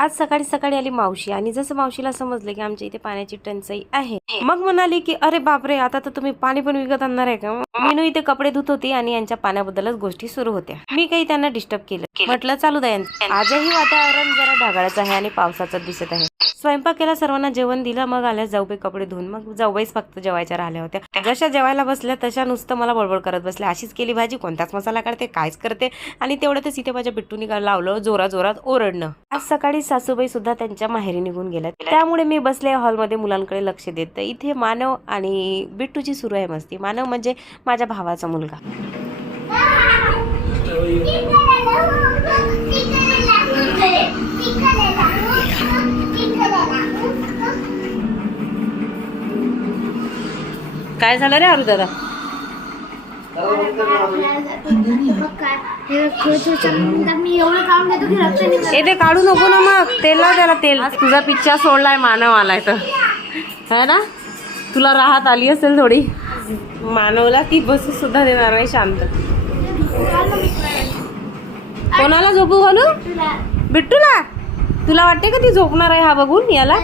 आज सकाळी सकाळी आली मावशी आणि जसं मावशीला समजलं की आमच्या इथे पाण्याची टंचाई आहे मग म्हणाली की अरे बापरे आता तर तुम्ही पाणी पण विकत आणणार आहे का? मीनू इथे कपडे धुत होती आणि यांच्या पाण्याबद्दलच गोष्टी सुरू होत्या. मी काही त्यांना डिस्टर्ब केलं. म्हटलं चालू द्या. आजही वातावरण जरा ढगाळच आहे आणि पावसाचं दिसत आहे. स्वयंपाक केला सर्वांना जेवण दिलं मग आल्या जाऊबाई कपडे धुवून. मग जाऊबाईच फक्त जेवायच्या राहिल्या होत्या. जशा जेवायला बसल्या तशा नुसतं मला बडबड करत बसल्या. अशीच केली भाजी कोणताच मसाला काढते कायच करते. आणि तेवढ्यातच इथे माझ्या बिट्टूनी लावलं जोरा जोरात ओरडणं. आज सकाळी सासूबाई सुद्धा त्यांच्या माहेरी निघून गेल्या. त्यामुळे मी बसले हॉलमध्ये मुलांकडे लक्ष देत तर इथे मानव आणि बिट्टूची सुरू आहे मस्ती मानव म्हणजे माझ्या भावाचा मुलगा. काय झालं रे अरु दादा? येते ए ते काढू नको ना मग. तेल लाव त्याला तेल. तुझा पिक्चर सोडलाय मानव आलाय तर. है ना? तुला राहत आली असेल थोडी. मानवला ती बस सुद्धा देणार नाही शांत. कोणाला झोपू घालू? बिट्टूला? तुला वाटते का ती झोपणार आहे हा बघून याला?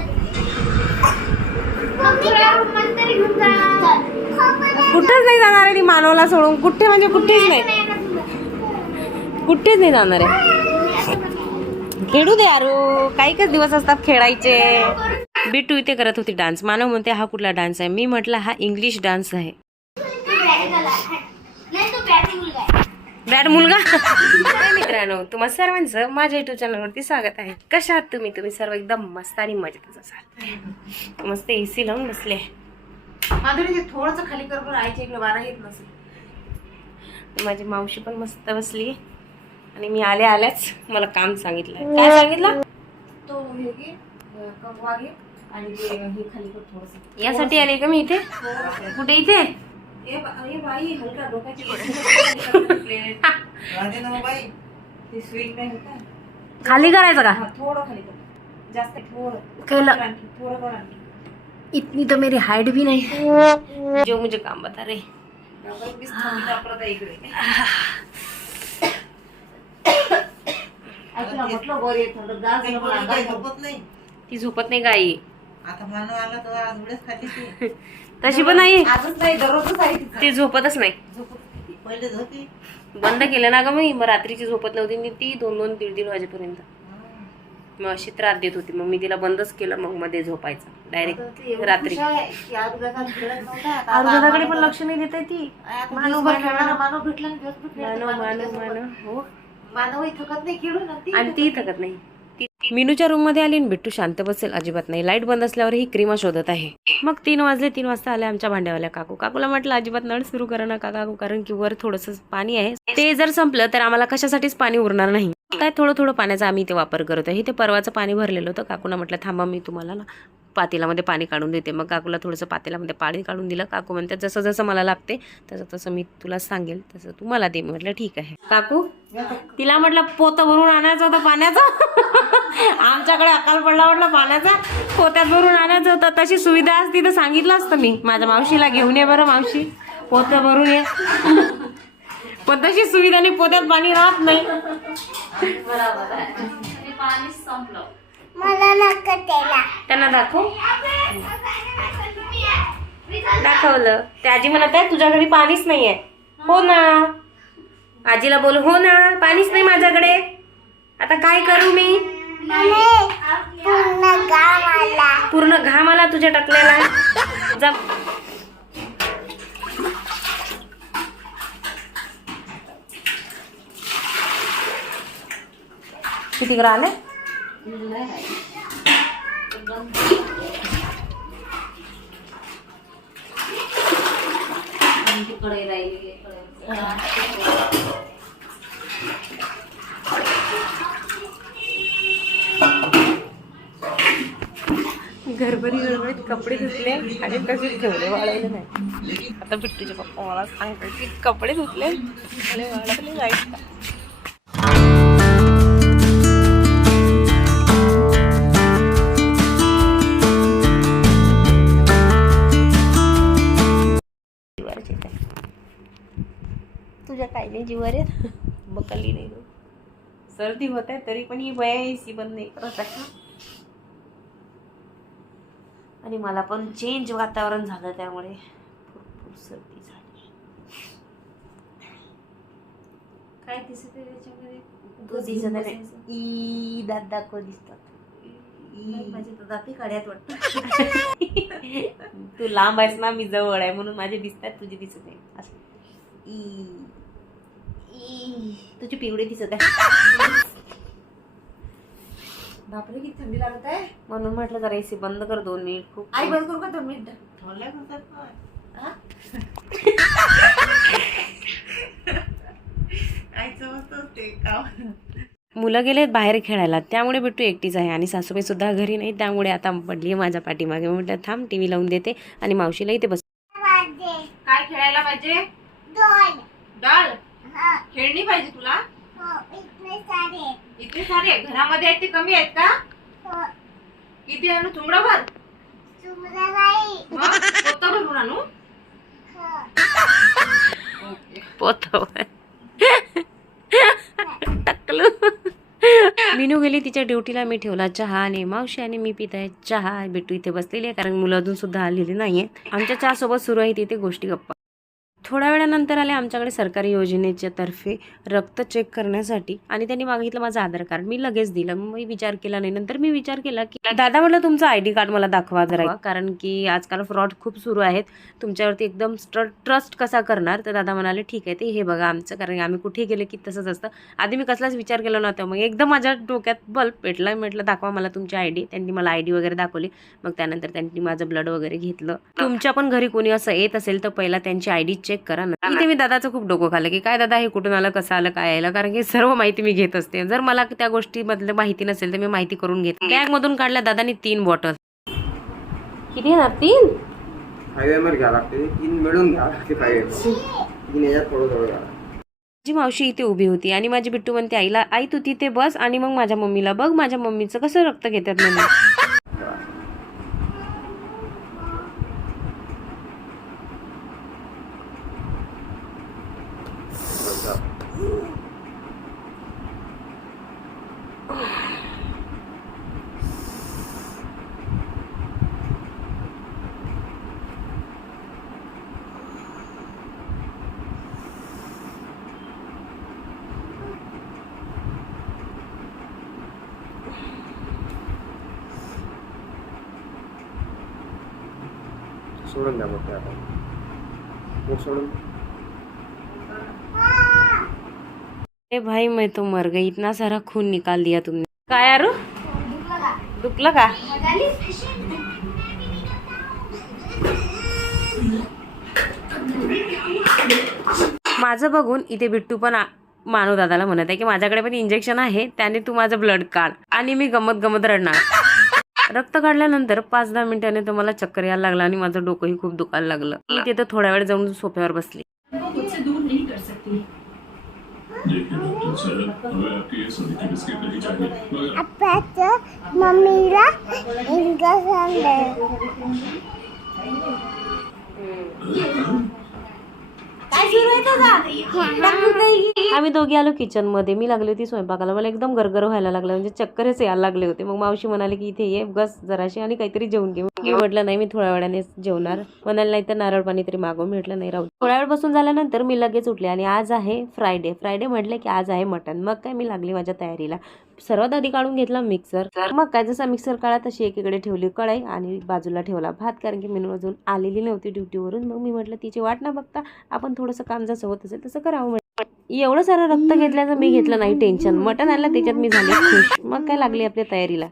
कुठेच नाही जाणार आहे ती मानवला सोडून. कुठे म्हणजे कुठेच नाही. कुठेच नाही जाणार आहे. खेळू दे यारो. काही काही दिवस असतात खेळायचे. बिट्टू इथे करत होती डान्स. मानव म्हणते हा कुठला डान्स आहे? मी म्हटलं हा इंग्लिश डान्स आहे. बॅड मुलगा? मित्रांनो तुम्हा सर्वांचं माझ्या युट्यूब चॅनलवरती स्वागत आहे. कशा आहात तुम्ही? तुम्ही सर्व एकदम मस्त आणि मजेतच असाल मस्त एसी लावून बसले. थोडंसं खाली कर बरं आईच्या इकडे वारा येत नसेल. माझी मावशी पण मस्त बसली. आणि मी आल्या आल्याच मला काम सांगितलं. काय सांगितलं? तो हे आणि ते हे खाली कर थोडंसं. यासाठी आले का मी इथे? कुठे इथे? ए बा- ए बाई हलका डोक्याची प्लेट राधे ना बाई. ते स्विंग नाही होत का? खाली करायचं का? हा, थोडं खाली कर. जास्त थोडं. केलं. कर आणखी, थोडं कर आणखी. इतनी तो मेरी हाइट भी नहीं. जो मुझे काम बता रहे डबल थंडी वापरत आहे इकडे. म्हटलं वर झोपत नाही. ती झोपत नाही गाई आता मानव आला तर आज उड्याच खाली ती. तशी पण नाही. आजच नाही दररोजच आहे तिचं. ती झोपतच नाही. झोपत होती. पहिले झोपी बंद केलं ना ग मी. मग रात्रीची झोपत नव्हती मी ती दोन दोन दीड दीड वाजेपर्यंत. मग अशी त्रास देत होती. मग मी तिला बंदच केलं. मग मध्ये झोपायचं. आता ती डायरेक्ट एवढी रात्री. आहे की खेळत नव्हता. आता आरुदादाकडे पण लक्ष नाही देते ती. आता मानव दिवसभर मानव. खेळणारा मानव भेटला आणि दिवसभर खेळते. मानव मानव मानव. मानव. हो. मानवही थकत नाही खेळून आणि ती आणि ती थकत नाही. ती- मिनूच्या रूममध्ये आली आणि बिट्टू शांत बसेल. अजिबात नाही. लाइट बंद असल्यावर ही क्रीमा शोधत आहे. मग तीन वाजले. तीन वाजता आल्या आमच्या भांड्यावाल्या काकू. काकूला म्हटलं अजिबात नळ सुरू करा नका काकू कारण की वर थोडस पाणी आहे. ते जर संपलं तर आम्हाला कशासाठीच पाणी उरणार नाही. काय थोडं थोडं पाण्याचा आम्ही इथे वापर करतो आहे. ते परवाचं पाणी भरलेलं होतं. काकूना म्हटलं थांबा मी तुम्हाला ना पातेलामध्ये पाणी काढून देते. मग काकूला थोडंसं पातेलामध्ये पाणी काढून दिलं. काकू म्हणते जसं जसं मला लागते तसं तसं मी तुला सांगेल तसं तू मला दे. म्हटलं ठीक आहे. काकू तिला म्हटलं पोत भरून आणायचं होतं पाण्याचं? आमच्याकडे अकाल पडला म्हटलं पाण्याचा? पोत्यात भरून आणायचं होतं. तशी सुविधा असती तर सांगितलं असतं मी. माझ्या मावशीला घेऊन ये बरं मावशी. पोत भरून ये. पण तशी सुविधा नाही पोत्यात पाणी राहत नाही. मला नका त्याला. त्यांना दाखव. दाखवलं. ते आजी म्हणत आहे तुझ्या घरी पाणीच नाहीये. हो ना. आजीला बोल हो ना पाणीच नाही माझ्याकडे. आता काय करू मी? पूर्ण आला. घाम आला तुझ्या टाकलेला जा. किती ग्रा आले गडबडी गडबडीत कपडे धुतले आणि तसेच ठेवले वाळवले नाही आता बिट्टूचे पप्पा मला सांगतात की कपडे धुतले आणि वाळवले जायचं सर्दी होत आहे तरी पण ही वयासी बंद नाही करत आहे आणि मला पण चेंज वातावरण झालं त्यामुळे भरपूर सर्दी झाली. काय दिसत आहे तो दिसत आहे ई दात दाखव दिसतात. नाही, माझे तर दाती काढ्यात वाटतं. तू लांब आहेस ना मी जवळ आहे म्हणून माझे दिसतात तुझे दिसत नाही. असं. ई. तुझी पिवळे दिसत आहे. बापरे किती थंडी लागत आहे. म्हणून म्हटलं जरा एसी बंद कर दोन मिनिट खूप. आई बंद करू का दोन मिनिट? ठेवल्या. हा? आईचं मस्तच ते काम. मुलं गेलेत बाहेर खेळायला त्यामुळे बिट्टू एकटीच आहे आणि सासूबाई सुद्धा घरी नाही त्यामुळे आता पडली आहे माझ्या पाठीमागे. म्हटलं थांब टी व्ही लावून देते आणि मावशीला इथे बस. काय खेळायला पाहिजे? डाळ हा खेळणी पाहिजे तुला? हो इतने सारे इतके सारे घरामध्ये आहेत ते कमी आहेत का? हो. किती आणू? तुमडा भर. कोणतं भरून आणू? हो. पोत टाकलं. मिनू गेली तिच्या ड्युटीला. मी ठेवला चहा आणि मावशी आणि मी पित आहे चहा. बिट्टू इथे बसलेली आहे कारण मुलं अजून सुद्धा आलेली नाहीये आमच्या चहा सोबत सुरू आहे तिथे गोष्टी गप्पा. थोड्या वेळानंतर आले आमच्याकडे सरकारी योजनेच्या तर्फे रक्त चेक करण्यासाठी. आणि त्यांनी मागितलं माझं आधार कार्ड. मी लगेच दिलं. मी विचार केला नाही. नंतर मी विचार केला की दादा म्हटलं तुमचं आय डी कार्ड मला दाखवा जरा कारण की आजकाल फ्रॉड खूप सुरू आहेत. तुमच्यावरती एकदम ट्रस्ट कसा करणार? तर दादा म्हणाले ठीक आहे ते हे बघा आमचं. कारण आम्ही कुठे गेले की तसंच असतं. आधी मी कसलाच विचार केला नव्हता. मग एकदम माझ्या डोक्यात बल्ब पेटला. म्हटलं दाखवा मला तुमची आय डी. त्यांनी मला आय डी वगैरे दाखवली. मग त्यानंतर त्यांनी माझं ब्लड वगैरे घेतलं. तुमच्या पण घरी कोणी असं येत असेल तर पहिला त्यांची आय डी चेक करा ना. इथे मी दादाचं खूप डोकं खाल्लं की काय दादा हे कुठून आलं कसं आलं काय आलं? कारण की सर्व माहिती मी घेत असते. जर मला त्या गोष्टीमधलं माहिती नसेल तर मी माहिती करून घेते. बॅग मधून काढल्या दादानी तीन बॉटल किती येणार? तीन? हायवेवर घ्यावं लागते. तीन मिळून घ्यावं लागते हायवे तीन याच्यात थोडं थोडं घ्यावं माझी मावशी इथे उभी होती आणि माझी बिट्टू म्हणते आईला आई तू तिथे बस आणि मग माझ्या मम्मीला बघ. माझ्या मम्मीचं कसं रक्त घेतात म्हणून सोडून द्या मग ते आता. मग सोडून. अरे भाई मैं तो मर गई. इतना सारा खून निकाल दिया तुमने. काय अरू दुखलं का? माझं बघून इथे बिट्टू पण मानू मानव दादाला म्हणत आहे की माझ्याकडे पण इंजेक्शन आहे त्याने तू माझं ब्लड काढ. आणि मी गमत गमत रडणार. रक्त काढल्यानंतर पाच दहा मिनिटांनी तर मला चक्कर यायला लागला आणि माझं डोकंही खूप दुखायला लागलं. मी तिथं थोड्या वेळ जाऊन सोफ्यावर बसली. देखिए आम्ही दोघी आलो किचनमध्ये. मी लागली होती स्वयंपाकाला. मला एकदम गरगर व्हायला लागलं. म्हणजे चक्करच यायला लागले होते. मग मावशी म्हणाले की इथे ये बस जराशी आणि काहीतरी जेवून घे. मी म्हटलं नाही मी थोड्या वेळाने जेवणार. म्हणाले नाही तर नारळ पाणी तरी मागव. मी म्हटलं नाही राहू थोड्या वेळ बसून झाल्यानंतर मी लगेच उठले आणि आज आहे फ्रायडे फ्रायडे म्हटलं की आज आहे मटन मग काय मी लागली माझ्या तयारीला. सर्वात आधी काढून घेतला मिक्सर मग काय जसा मिक्सर काढा तशी एकीकडे ठेवली कढाई आणि बाजूला ठेवला भात कारण की मेनू अजून आलेली नव्हती ड्युटीवरून मग मी म्हटलं तिची वाट ना बघता आपण थोडंसं काम जसं होत असेल तसं करावं एवढं सारं रक्त घेतल्याचं मी घेतलं नाही टेन्शन मटन आलं त्याच्यात मी झाले खुश. मग काय लागली आपल्या तयारीला?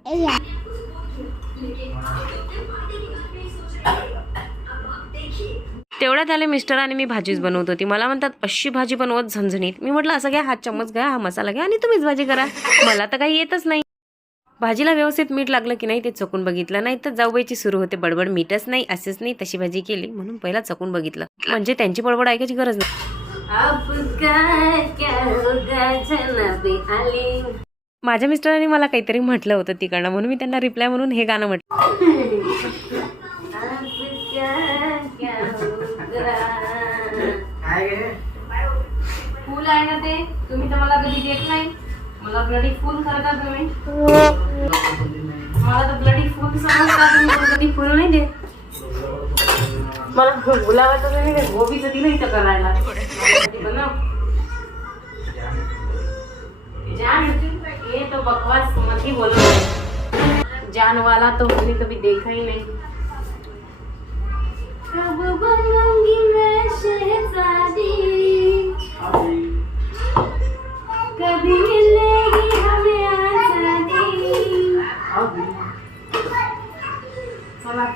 तेवढ्यात आले मिस्टर आणि मी भाजीच बनवत होती. मला म्हणतात अशी भाजी बनवत झणझणीत. मी म्हटलं असं घ्या हा चम्मच घ्या हा मसाला घ्या आणि तुम्हीच भाजी करा. मला तर काही येतच नाही. भाजीला व्यवस्थित मीठ लागलं की नाही ते चकून बघितलं. नाही तर जाऊबाईची सुरू होते बडबड मीठच नाही असेच नाही तशी भाजी केली. म्हणून पहिला चकून बघितलं. म्हणजे त्यांची बडबड ऐकायची गरज नाही. माझ्या मिस्टरांनी मला काहीतरी म्हटलं होतं तिकडनं. म्हणून मी त्यांना रिप्लाय म्हणून हे गाणं म्हटलं. फुल आहे ना ते? तुम्ही तर मला कधी देत नाही. मला ब्लडी फुल करता तुम्ही. मला तर ब्लडी फुल समजता तुम्ही मला कधी फुल नाही देत. मला गुलाबाचं नाही गोबीचं दिलं इथं करायला. बनव. जान ये तो बकवास मत ही बोलो जान वाला तो हमने कभी देखा ही नहीं.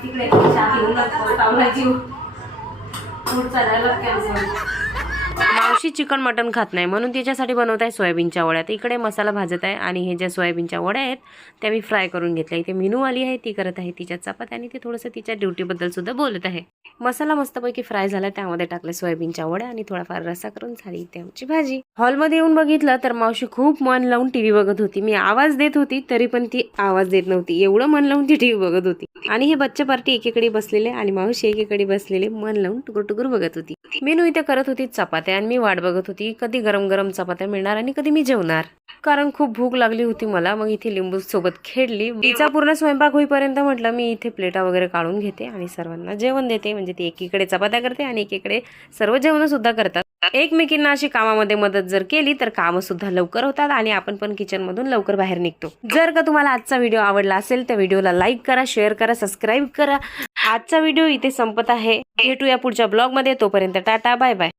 तिकडे. चहा घेऊन शहजादी कभी जीव पुढचा डायलॉग कॅन्सल मावशी चिकन मटन खात नाही म्हणून तिच्यासाठी बनवत आहे सोयाबीनच्या वड्या. तर इकडे मसाला भाजत आहे आणि हे ज्या सोयाबीनच्या वड्या आहेत त्या मी फ्राय करून घेतल्या. इथे मिनू आली आहे ती करत आहे तिच्या चपात आणि ती थोडंसं तिच्या ड्युटीबद्दल सुद्धा बोलत आहे. मसाला मस्तपैकी फ्राय झाला त्यामध्ये टाकले सोयाबीनच्या वड्या आणि थोडाफार रसा करून झाली इथे आमची भाजी. हॉलमध्ये येऊन बघितलं तर मावशी खूप मन लावून टीव्ही बघत होती. मी आवाज देत होती तरी पण ती आवाज देत नव्हती. एवढं मन लावून ती टीव्ही बघत होती. आणि हे बच्चे पार्टी एकीकडे बसलेले आणि मावशी एकीकडे बसलेले मन लावून टुकुर टुकुर बघत होती. मेनू इथे करत होती चपात्या आणि मी वाट बघत होती. कधी गरम गरम चपात्या मिळणार आणि कधी मी जेवणार. कारण खूप भूक लागली होती मला. मग इथे लिंबू सोबत खेळली. तिचा पूर्ण स्वयंपाक होईपर्यंत म्हटलं मी इथे प्लेटा वगैरे काढून घेते आणि सर्वांना जेवण देते. म्हणजे ती एकीकडे चपात्या करते आणि एकीकडे सर्व जेवण सुद्धा करतात. एकमेकींना अशी कामामध्ये मदत जर केली तर कामं सुद्धा लवकर होतात आणि आपण पण किचन मधून लवकर बाहेर निघतो. जर का तुम्हाला आजचा व्हिडिओ आवडला असेल तर व्हिडिओला लाईक करा शेअर करा सबस्क्राईब करा. आजचा व्हिडिओ इथे संपत आहे. भेटूया पुढच्या ब्लॉगमध्ये तोपर्यंत टाटा बाय बाय